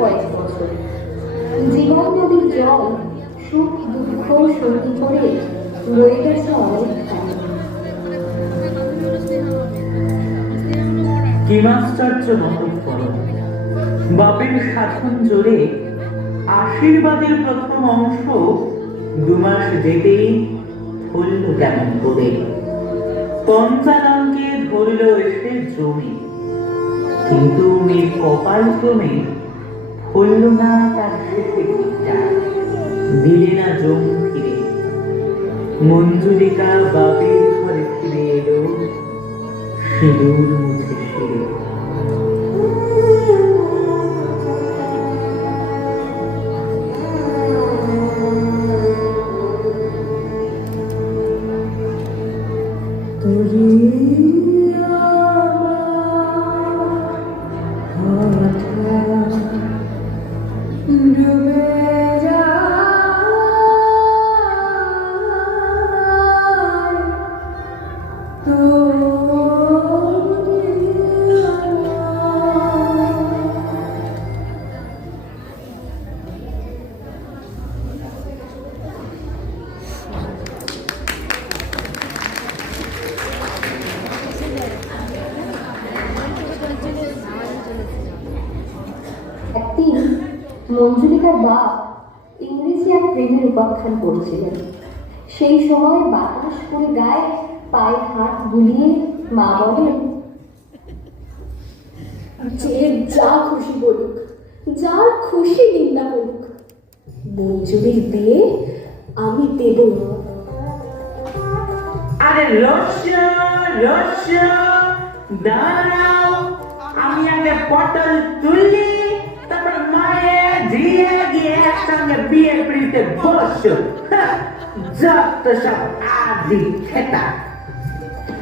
কয়েক বছর। জীবন নদীর জল সুখ দুঃখ সঙ্গী করে রয়ে গেছে অনেকখানি। কিমাশ্চর্য মহৎপরম বাপের সাধন জোরে আশীর্বাদের প্রথম অংশ 2 মাস যেতেই ধরল কেমন করে। পঞ্চাননকে ধরল এসে জমি, কিন্তু মেয়ের কপাল ক্রমে ধরল না তার শেষে দিকটা, দিলে না জম ফিরে। মঞ্জুলিকা বাপের ঘরে ফিরে এলো সিঁদুর মুছে ফিরে। একদিন মঞ্জুলিকার বাপ ইংরেজি এক প্রেমের উপাখ্যান করেছিলেন। সেই সময় বাতাস করে গায়ে পায়ে হাত বুলিয়ে মা বলেন, যে যা খুশি বলুক, যার খুশি নিন্দা করুক, মঞ্জুরির বিয়ে আমি দেব। আরে রস্য রস্য দাঁড়াও, আমি আগে পটল তুলি, তারপর মায়ে ঝিয়ে গিয়ে একসঙ্গে বিয়ে পিড়িতে বসো। যত সব আদি খেতা।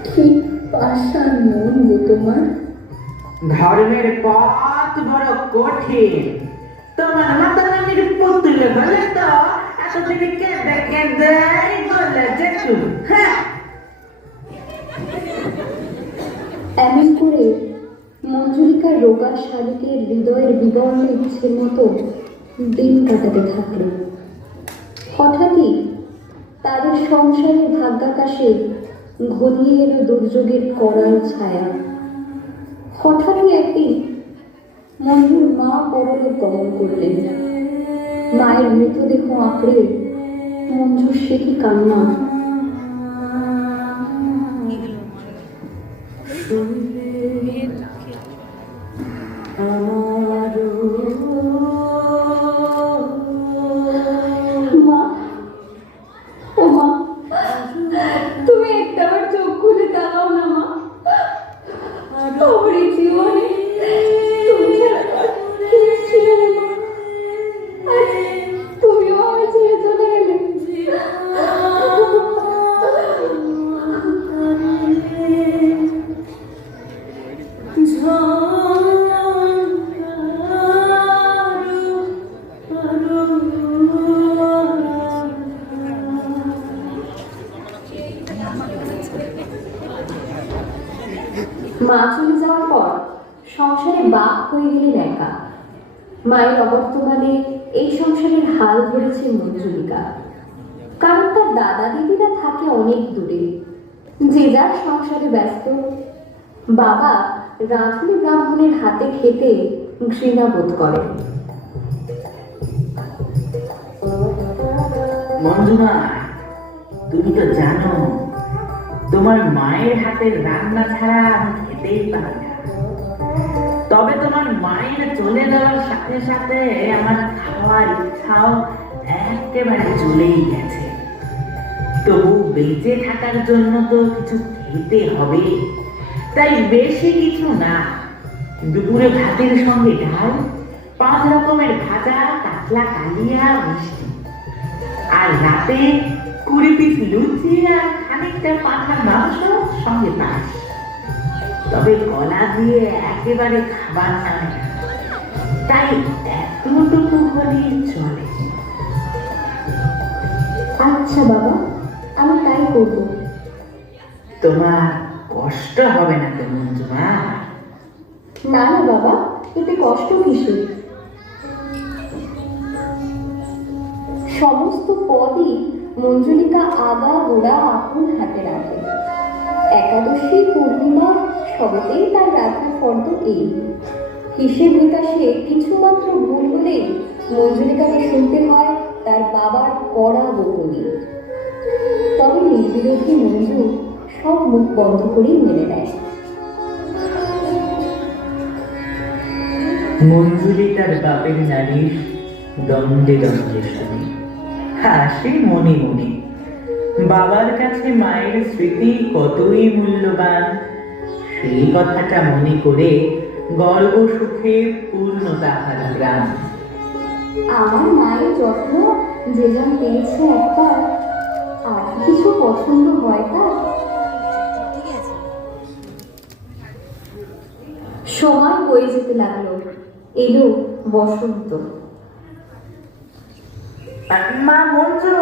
কি পাষাণ মন গো তোমার। ধর্মের পথ বড় কঠিন। তোমার মাতারানির পুতুল হলে তো এতদিন কেঁদে কেঁদে গলে যেত। হ্যাঁ, এমন করে মঞ্জুলিকার রোগা শালিকের হৃদয়ের বিবর্ণ ইচ্ছের মতো দিন কাটাতে থাকল। হঠাৎই তাদের সংসারের ভাগ্যাকাশে ঘনিয়ে এলো দুর্যোগের করাল ছায়া। হঠাৎই একদিন মঞ্জুর মা পরলোক গমন করলেন। মায়ের মৃতদেহ আঁকড়ে মঞ্জুর সে কি কান্না। মা, ও মা, তুমি একটাবার চোখ খুলে তাকাও না মা। আমার এই জীবনে তুমি ছাড়া আর কেউ ছিল না মা। আজ তুমিও আমায় ছেড়ে চলে গেলে। মা চলে যাওয়ার পর সংসারে বাপ হয়ে গেলেন একা। মায়ের অবর্তমানে এই সংসারের হাল ধরেছে মঞ্জুলিকা। কারণ তার দাদা দিদিরা থাকে অনেক দূরে, যে যার সংসারে ব্যস্ত। বাবা রাঁধুনি ব্রাহ্মণের হাতে খেতে ঘৃণা বোধ করে। মঞ্জুমা, তুমি তো জানো তোমার মায়ের হাতের রান্না ছাড়া আমি খেতেই পারি না। তবে তোমার মায়ের চলে যাওয়ার সাথে সাথে আমার খাওয়ার ইচ্ছাও একেবারে চলেই গেছে। তবু বেঁচে থাকার জন্য তো কিছু খেতে হবে, তাই বেশি কিছু না। দুপুরে ভাতের সঙ্গে ডাল, 5 রকমের ভাজা, কাতলা কালিয়া, মিষ্টি, আর রাতে 20 পিস লুচি আর খানিকটা পাঁঠার মাংস সঙ্গে পাস। তবে গলা দিয়ে একেবারে খাবার নামে না, তাই এতটুকু হলেই চলে। আচ্ছা বাবা, আমি তাই করবো। তোমার কষ্ট হবে না তো মঞ্জুমা? না না বাবা, এতে কষ্ট কিসের? সমস্ত পদই মঞ্জুলিকা আগা গোড়া আপন হাতে রাখে। একাদশী, পূর্ণিমা সবেতেই তার রাখার ফর্দ এই। হিসেব নিকাশে কিছুমাত্র ভুল হলেই মঞ্জুলিকাকে শুনতে হয় তার বাবার কড়া বকুনি। তবে নির্বিরোধী মঞ্জু সব মুখ বন্ধ করেই মেনে নেয়। মঞ্জুরি তার বাপের নালিশ দ্বন্দ্বে দ্বন্দ্বে শুনে, হাসে মনে মনে। বাবার কাছে মায়ের স্মৃতি কতই মূল্যবান, সেই কথাটা মনে করে গর্ব সুখে পূর্ণ তাহার গ্রাম। আমার মায়ের যত্ন যে জন পেয়েছে একবার, আর কিছু পছন্দ হয় তার? সময় বয়ে যেতে লাগলো, এলো বসন্ত। মা মঞ্জু,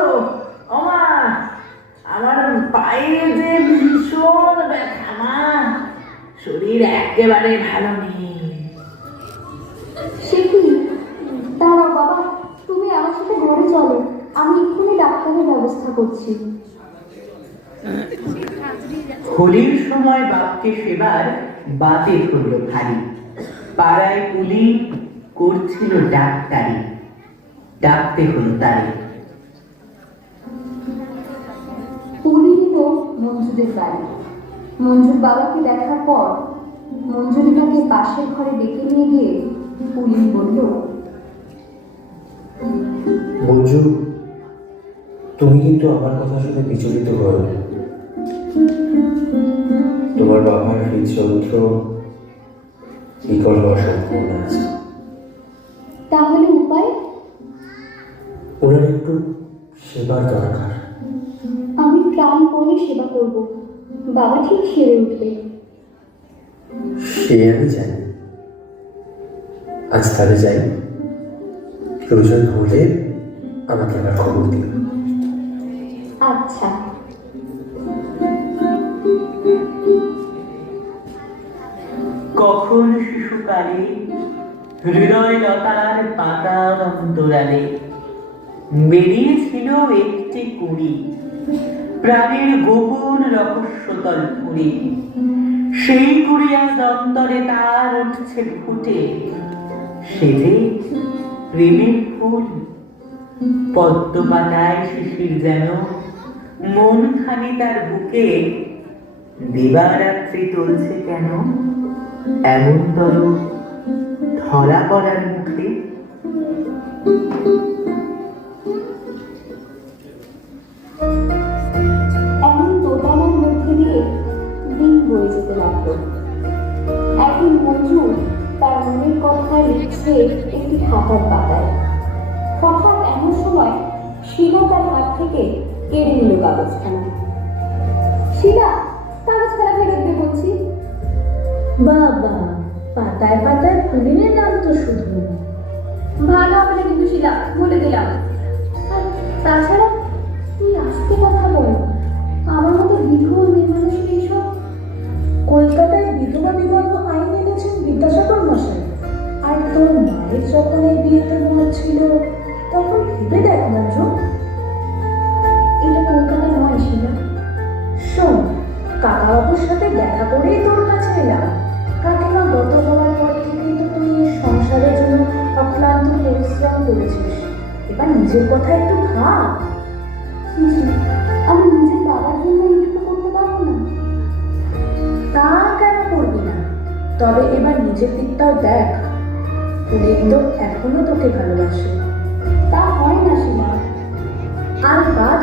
ও মা, আমার পায়ে যে ভীষণ ব্যথা মা, শরীর একেবারে ভালো নেই। সে কি? দাঁড়াও বাবা, তুমি আমার সাথে ঘরে চলো, আমি এক্ষুনি ডাক্তারের ব্যবস্থা করছি। হোলির সময় বাপকে সেবার বাতে ধরল ভারী। পাড়ায় পুলি করছিল ডাক্তারি, ডাকতে হলো তারে। পুলি নিল মঞ্জুদের বাড়ি। মঞ্জুর বাবাকে দেখার পর মঞ্জুরিকাকে পাশের ঘরে ডেকে নিয়ে গিয়ে পুলি বলল, মঞ্জু, তুমি কিন্তু আমার কথা শুনে বিচলিত হও না। তোমার বাবার হৃদযন্ত্র বিকল হওয়ার সম্ভাবনা আছে। তাহলে উপায়? ওনার একটু সেবার দরকার। আমি প্রাণপণে সেবা করব, বাবা ঠিক সেরে উঠবে। সে আমি জানি। আজ তাহলে যাই, প্রয়োজন হলে আমাকে আবার খবর দিও। আচ্ছা। কখন শিশুকালে হৃদয় লতার পাতার অন্তরালে বেরিয়েছিল একটি কুড়ি, প্রাণের গোপন রহস্যতল ফুড়ি। সেই কুড়ি আজ অন্তরে তার উঠছে ফুটে, সে যে প্রেমের ফুল। পদ্ম পাতায় শিশির যেন মন খানি তার বুকে, দিবারাত্রি তুলছে কেন এমন তর ধরা পড়ার মুখে। এমন দোটানার মধ্যে দিয়ে দিন বয়ে যেতে লাগলো। একদিন মঞ্জু তার মনের কথা লিখছে একটি খাতার পাতায়। হঠাৎ এমন সময় শিলা তার হাত থেকে কেড়ে নিল কাগজখানা। শিলা, কাগজখানা ফেরত দে বলছি। বাবা, পাতায় পাতায় পুলিনের নাম তো শুধু। ভালো হবে না কিন্তু শিলা, বলে দিলাম। আর তাছাড়া তুই আস্তে কথা বল, আমার মতো বিধবা মেয়ে মানুষের এইসব। কলকাতায় বিধবা বিবাহ আইন এনেছেন বিদ্যাসাগর মশাই। আর তোর মায়ের যখন এই বিয়েতে মত ছিল, তখন ভেবে দেখ মঞ্জু। এটা কলকাতা নয় শিলা। শোন, কাকাবাবুর সাথে দেখা করেই তোর কাছে এলাম। কাকিমা গত হওয়ার পর থেকেই তো তুই সংসারের জন্য অক্লান্ত পরিশ্রম করেছিস। এবার নিজের কথা একটু ভাব। আমি নিজের বাবার জন্য এইটুকু করতে পারবো না? তা কেন করবি না? তবে এবার নিজের দিকটাও দেখ। পুলিন তো এখনো তোকে ভালোবাসে। তা হয় না শিলা। আর বাদ